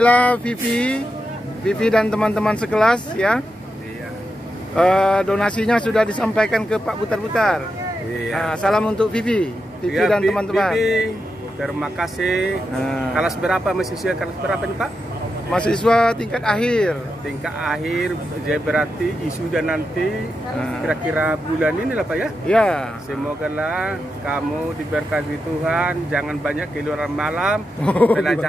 Inilah Vivi dan teman-teman sekelas ya. Iya. Donasinya sudah disampaikan ke Pak Butar-Butar. Iya. Salam untuk Vivi Iya, dan teman-teman. Vivi, terima kasih. Kelas berapa mahasiswa? Kelas berapa nih Pak? Mahasiswa tingkat akhir. Tingkat akhir, jadi berarti wisuda nanti kira-kira bulan ini lah Pak ya? Ya. Semoga lah kamu diberkati Tuhan, jangan banyak keluaran malam, belajar.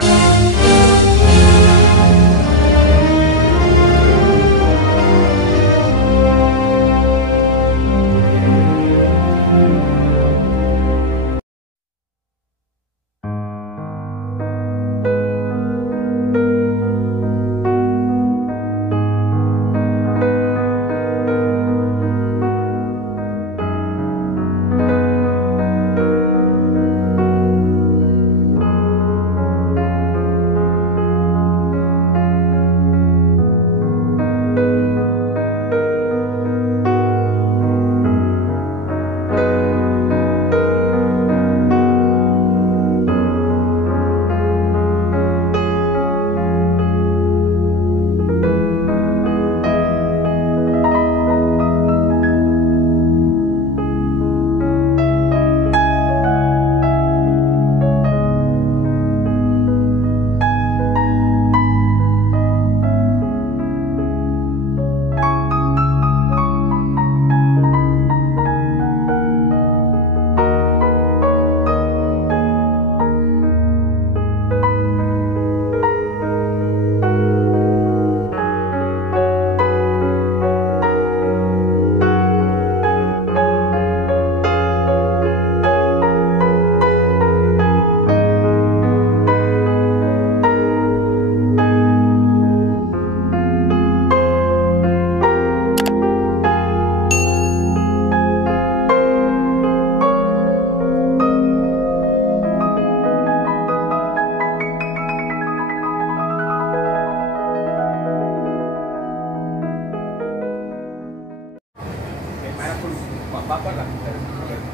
Bapak lah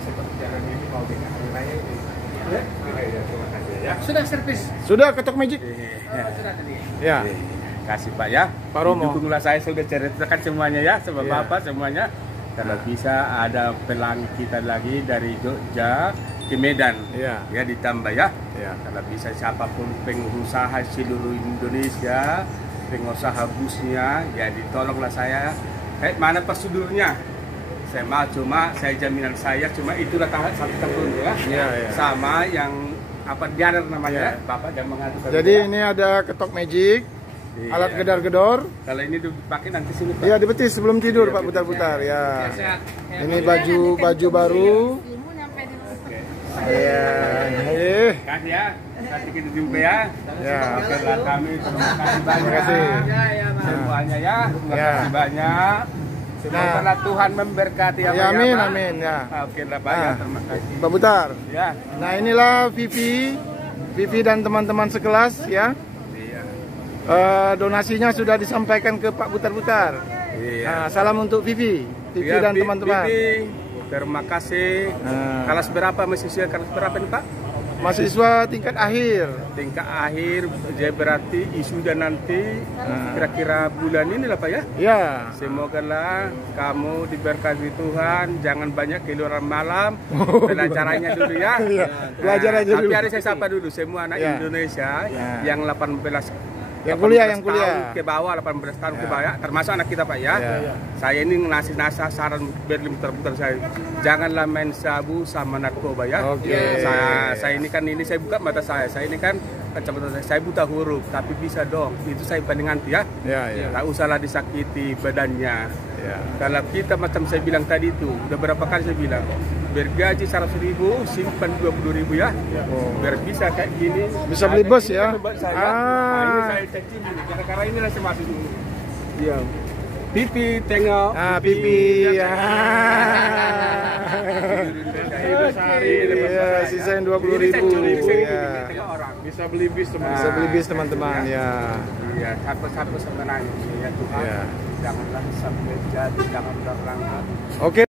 seperti jalan ini mau dengan lain ya. Sudah servis. Sudah ketok magic. Sudah tadi. Ya. Kasih Pak ya. Pak Romo. Dukunglah saya sudah ceritakan semuanya ya sama Bapak semuanya. Kalau bisa ada pelangi kita lagi dari Jogja ke Medan. Ya. Ya ditambah ya. Ya. Kalau bisa siapapun pengusaha seluruh Indonesia, pengusaha busnya, ya ditolonglah saya. Mana prosedurnya? Saya mau cuma jaminan saya cuma itulah satu tahun ya. Iya, iya. Sama yang apa dianer namanya. Iya. Bapak jangan mengadukan. Jadi ini ada ketok magic, Iya. alat gedar-gedor. Kalau ini dipakai nanti sini Pak. Iya, dibetis sebelum tidur Iya, Pak Butar-Butar ya. Sehat. Ini baju baru. Iya. Kasih ya. Kasih kita jumpa ya. Ya. Oke lah kami terima kasih banyak. Terima kasih. Semuanya ya. Terima Ya. kasih banyak. Semoga Tuhan memberkati Ya, amin amin ya. Oke lah Pak ya. Terima kasih. Pak Butar. Ya. Nah, inilah Vivi dan teman-teman sekelas ya. Iya. Donasinya sudah disampaikan ke Pak Butar-Butar. Iya. Salam untuk Vivi Ya, dan teman-teman. Vivi, terima kasih. Kelas berapa mahasiswa? Kelas berapa nih Pak? Mahasiswa tingkat akhir. Tingkat akhir, jadi berarti wisuda nanti kira-kira bulan ini lah Pak ya? Ya. Semoga lah kamu diberkati Tuhan, jangan banyak keluaran malam, belajarannya dulu ya. Belajar aja dulu. Tapi hari saya sapa dulu semua anak Indonesia yang 18 Yang kuliah, 18 yang kuliah. tahun ke bawah, 18 tahun ke bawah, termasuk anak kita Pak ya. Saya ini ngasih saran Berlim terputar saya, janganlah main sabu sama narkoba ya. Oke. Saya ini kan saya buka mata saya ini kan kacamata saya buta huruf, tapi bisa dong, itu saya banding anti ya. Ya. Tak usahlah disakiti badannya. Ya. Kalau kita macam saya bilang tadi itu, udah berapa kali saya bilang, bergaji 100.000, simpan 20.000 ya. Biar bisa kayak gini. Bisa beli bus ya. Nah, ini saya cek ini, karena inilah saya masuk dulu. Iya. Pipi tengok. Pipi. Ya. Iya, sisain 20.000. Ya. Bisa beli bis teman-teman. Bisa beli bis teman-teman ya. Iya, satu-satu sebenarnya ya Tuhan. Ya. Janganlah sampai jadi, jangan berangkat. Oke.